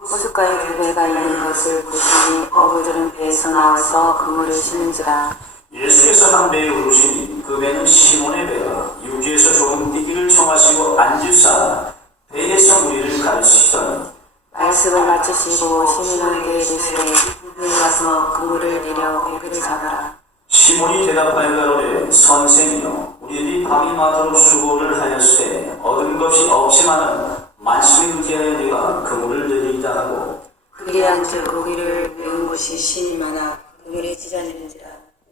호숫가에 교회가 있는 것을 보시니 어부들은 배에서 나와서 그물을 심는지라. 예수께서 한 배에 오르시니 그 배는 시몬의 배라. 육지에서 조금 뛰기를 청하시고 앉으사 배에서 무리를 가르치시더니 말씀을 마치시고 시몬에게 이르시되 너희 가서 그물을 내려 고기를 잡아라. 시몬이 대답하여 가로되 선생이여 우리들이 밤이 많도록 수고를 하였으되 얻은 것이 없지만은 만심에 의지하여 네가 그물을 내리이다 하고 그리한즉 고기를 배운 곳이 심히 많아 그물이 찢어지는지라.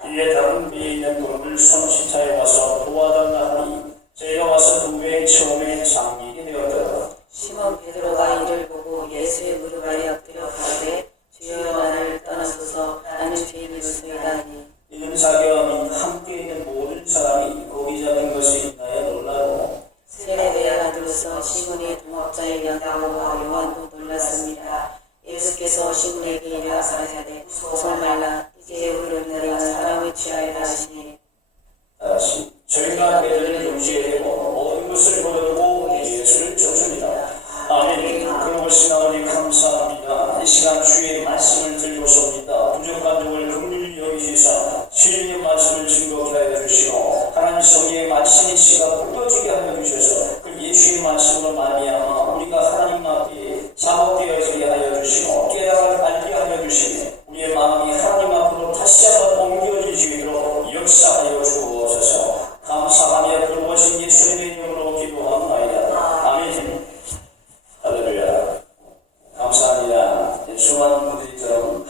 이에 다른 배에 있는 그물을 손시차에 와서 도와달라 하니 저희가 와서 두 배의 처음에 장님이 되었더라. 시몬 베드로가 이를 보고 예수의 무릎 아래 엎드려 가되 주여 나를 떠나소서 나는 죄인이로소이다 하니 이는 자기와 함께 있는 모든 사람이 고기 잡은 것이 있나에 놀라고 세례대야 들어서 시몬의 동업자의 양다와 요한도 놀랐습니다. 예수께서 시몬에게 이르 가라사대 웃어 말라 이제 우리는 사람을 취하여라 하시니 다시 저희가 배를 동시에 대고 모든 것을 버려두고 예수를 쫓습니다. 아멘. 그런 것이 나오니 감사합니다. 이 시간 주의 말씀을 들고서옵니다. 부족한 종을 긍휼히 여기시사 주님의 말씀을 즐겁게 하여 주시고 하나님 성령의 말씀이 씨가 돋아지게 하여 주셔서 그 예수의 말씀으로 말미암아 우리가 하나님 앞에 작업되어지게 하여 주시고 깨달음을 알게 하여 주시며 우리의 마음이 하나님 앞으로 다시 한번 옮겨지시도록 역사하여 주옵소서. 감사하며 그러신 예수님의 이름으로 기도합니다. 아멘. 할렐루야. 감사합니다. 수많은 분들처럼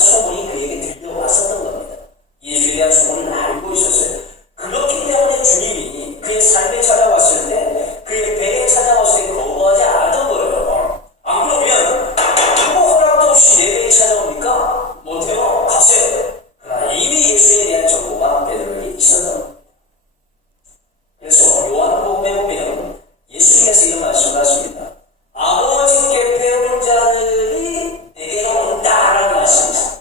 소문이 그에게 들려왔었던 겁니다. 예수에 대한 소문을 알고 있었어요. 그렇기 때문에 주님이 그의 삶에 찾아왔을 때 그의 배에 찾아왔을 때 거부하지 않았던 거예요. 안 그러면 아무 허락도 없이 내 배에 찾아옵니까? 못해요. 가세요. 그러나 이미 예수에 대한 정보가 베드로에게 있었던 겁니다. 그래서 요한복음에 보면 예수님께서 이런 말씀을 하십니다. 아버지께 배운 자들이 내게로 온다라는 말씀이죠.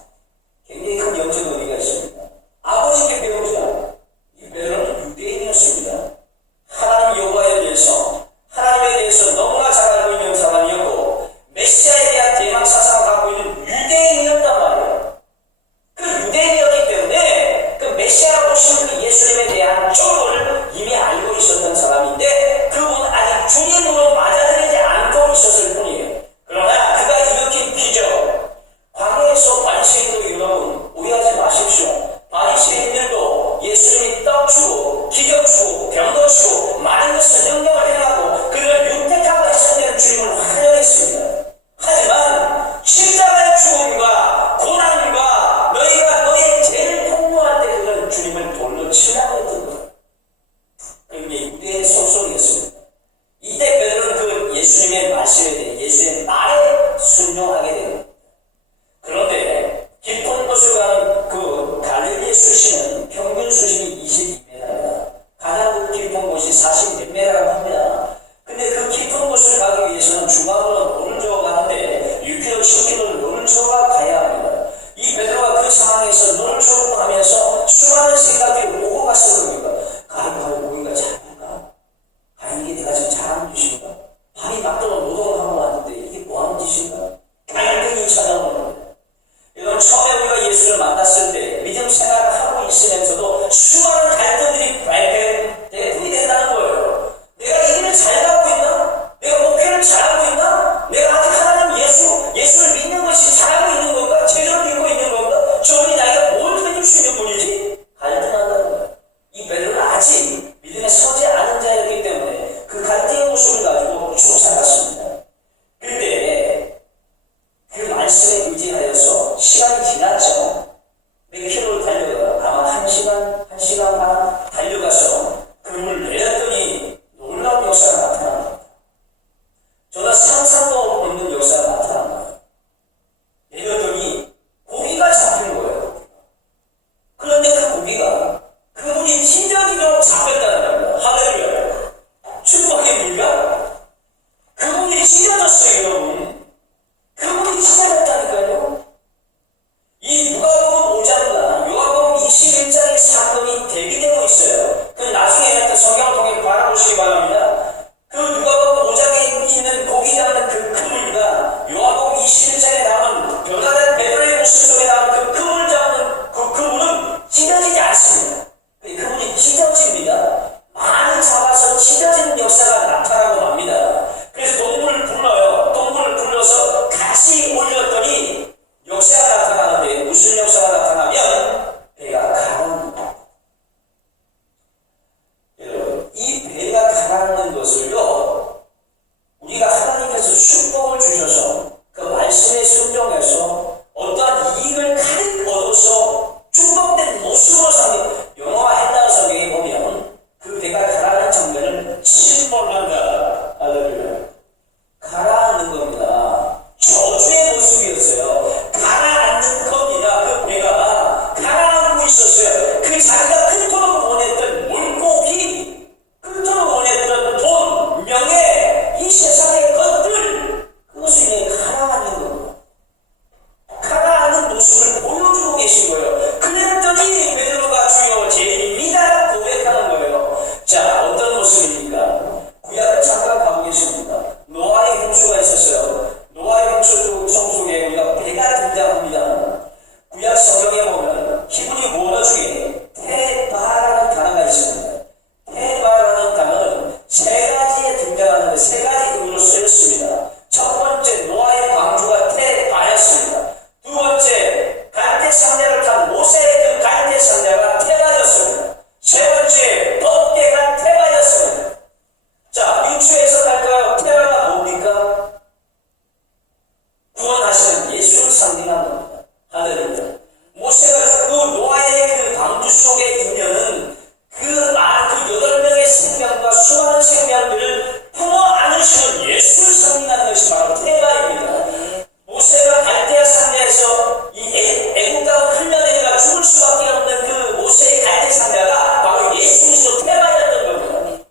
할렐루야. 모세가 그 노아의 그 방주 속에 있는 그 8명의 생명과 수많은 생명들을 품어 안으시는 예수를 상징하는 것이 바로 태바입니다. 모세가 갈대아 상자에서 이 애국가가 흘려내려가 죽을 수밖에 없는 그 모세의 갈대 상자가 바로 예수 그리스도 태바였던 겁니다.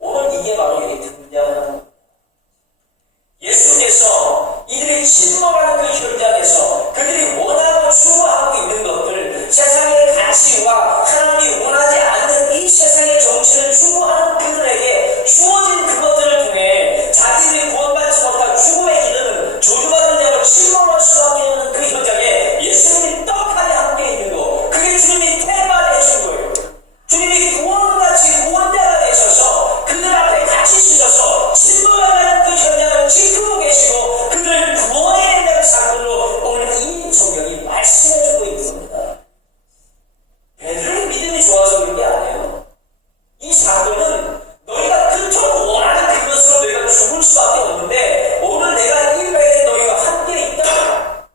오늘 이게 바로 여기 등장하는 겁니다. 예수님께서 이들이 침몰하는 그 현장에서 그들이 원하고 추구하고 있는 것들, 세상의 가치와 하나님이 원하지 않는 이 세상의 정치를 추구하는 그들에게 주어진 그것들을 통해 자기들이 구원받지 못한 죽음에 이르는 저주받은 자로 침몰할 수밖에 없는 그 현장에 예수님이 떡하니 함께 있는 거, 그게 주님이 태바를 해준 거예요. 주님이 구원같이 구원자가 되셔서 그들 앞에 같이 서셔서 침몰하는 그 현장을 지키고 계시고 그들을 구원해내는 사건으로 오늘 이 성경이 말씀해주고 있는 겁니다. 베드로의 믿음이 좋아서 그런 게 아니에요. 이 사건은 너희가 그토록 원하는 그것으로 너희가 죽을 수밖에 없는데 오늘 내가 이 배에 너희가 함께 있다.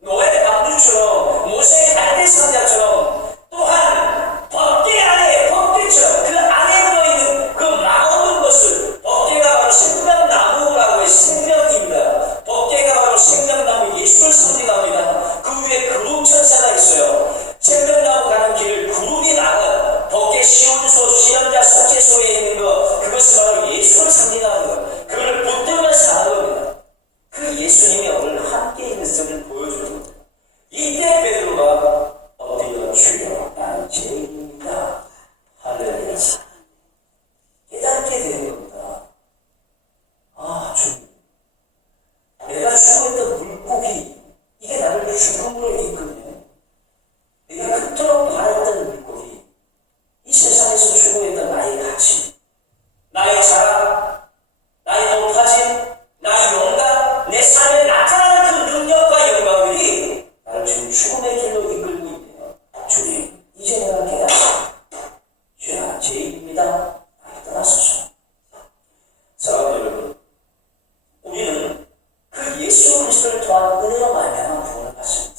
노아의 방주처럼 모세의 갈대 상자처럼 또한 법궤 안에 법궤처럼 그 안에 들어있는 그 모든 것을 법궤가 바로 생명나무라고 해서 생명입니다. 법궤가 바로 생명나무 예수를 상징합니다. 그 위에 그룹천사가 있어요. 생명나무 가는 길을 그룹이 나가 법궤 시온소 시연자 속죄소에 있는 거 그것은 바로 예수를 상징하는 거. 그걸 붙들면서 하는 겁니다. 그 예수님이 오늘 함께 있는 것을 보여주는 겁니다. 이때 베드로가 엎드려 주여 나는 죄인입니다. 할렐루야. 깨닫게 되는 겁니다. 아, 주님. 내가 추구했던 물고기, 이게 나를 죽음으로 이끄네. 내가 그토록 바랐던 물고기, 이 세상에서 추구했던 나의 가치, 나의 자랑, 나의 높아짐, 나의 영광, 내 삶에 나타나는 그 능력과 영광들이 나를 지금 죽음의 길로 이끌고 있네요. 주님, 이제 내가 깨닫다. 주야, 죄인입니다. 나를 떠나소서. 사랑하는 여러분, 우리는 그 예수 그리스도를 통한 은혜로 말미암아 구원을 받습니다.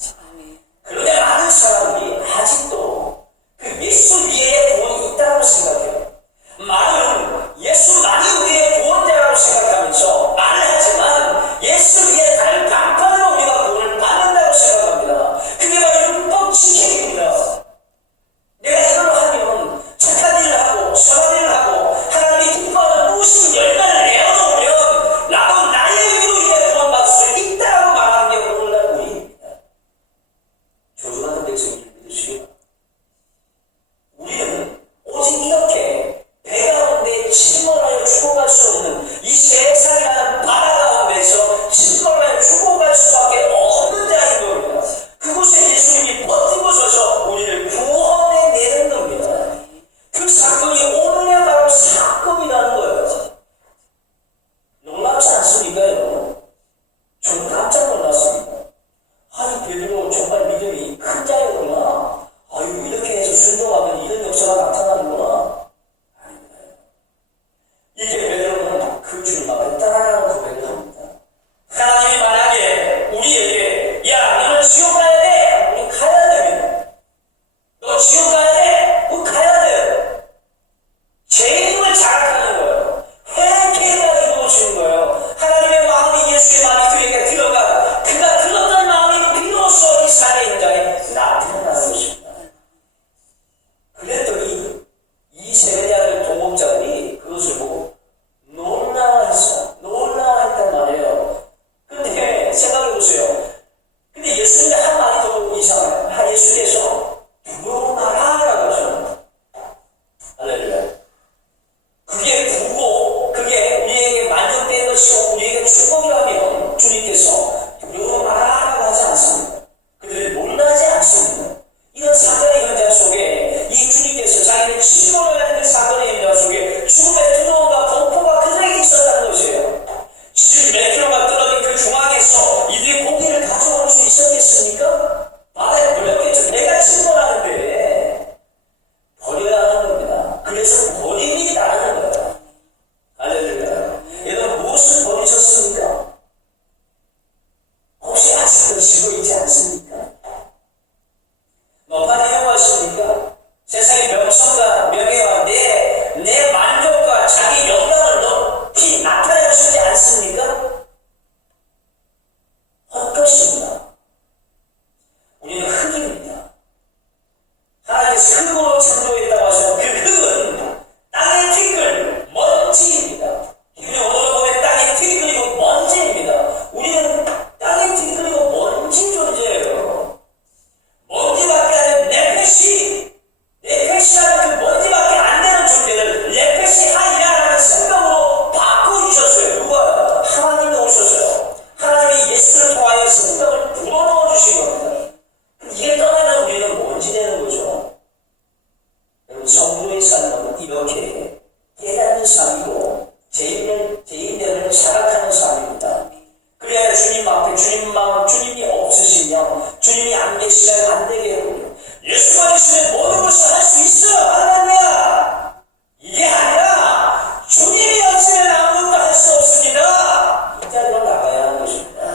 주님이 안 계시면 안 되게 하고요. 예수만 있으면 모든 것을 할 수 있어. 할렐루야. 이게 아니라 주님이 없으면 아무것도 할 수 없습니다. 이 자리로 나가야 하는 것입니다.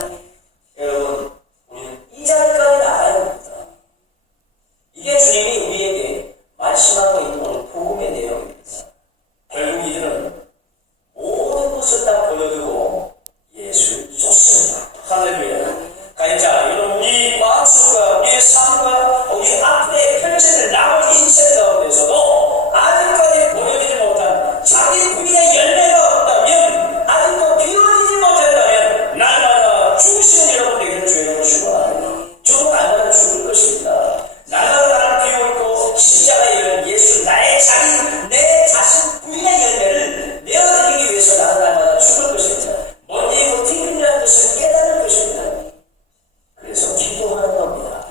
여러분, 우리는 이 자리까지 나가야 합니다. 이게 주님이 우리에게 말씀하고 있는 오늘 복음의 내용입니다. 결국 이들은 모든 것을 다 버려두고 예수를 쫓습니다. 할렐루야. 자, 여러분, 우리 마음속과 우리의 삶과 우리 앞에 펼쳐질 남은 인생 가운데서도 아직까지 보여지지 못한 자기 부인의 열매가 없다면, 아직도 비워지지 못했다면 날마다 죽으시는 여러분에게는 주의를 축원합니다. 저도 날마다 죽을 것입니다. 날마다 나를 비워있고 십자가에 이른 예수 나의 자기 내 자신 부인의 열매를 내어드리기 위해서 나는 날마다 죽을 것입니다. 먼지고 튕긴다는 뜻을 깨달을 것입니다. 그래서 기도하는 겁니다.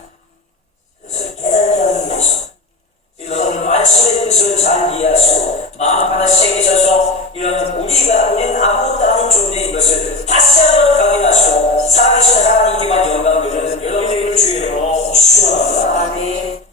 그래서 깨닫게 하기 위해서 오늘 말씀의 뜻을 잘 이해하시고 마음 하나 새기셔서 우리는 아무것도 아닌 존재인 것을 다시 한번 확인하시고 살아계신 하나님께만 영광 돌리는 여러분의 주의 이름으로 축원합니다. 아멘.